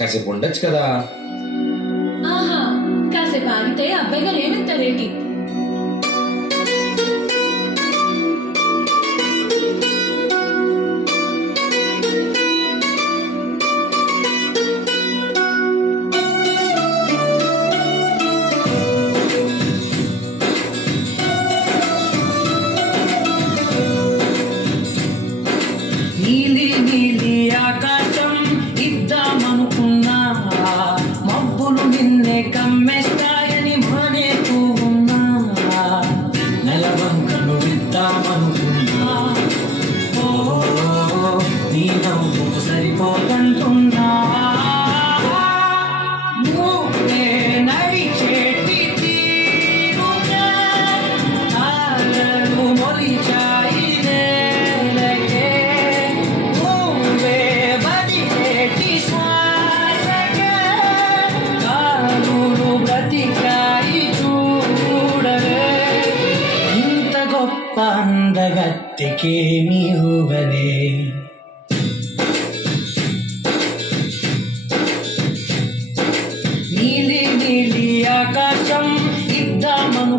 కాసేపు ఉండొచ్చు కదా. ఆహా, కాసేపు ఆగితే అబ్బాయి గారు ఏమిస్తారేంటి? నీలి నీలి ఆకాశం ఇద్దామనుకున్నా, మబ్బులు నిన్నే కమ్మేస్తాయని మానేస్తూ ఉన్నా. నెలవంకలు ఇద్దామనుకున్నా, ఓ నీ నవ్వుకు సరిపోతంటున్నా. నువ్వే నడిచేటి తీరుగా తారలు మొలిచాయి నేలకే. నువ్వే బదిలేటి శ్వాసగా కారులు బ్రతికాయి చూడవే. ఇంత గొప్ప అందగత్తెకేమీ ఊవలే. నీలి నీలి ఆకాశం ఇద్దామను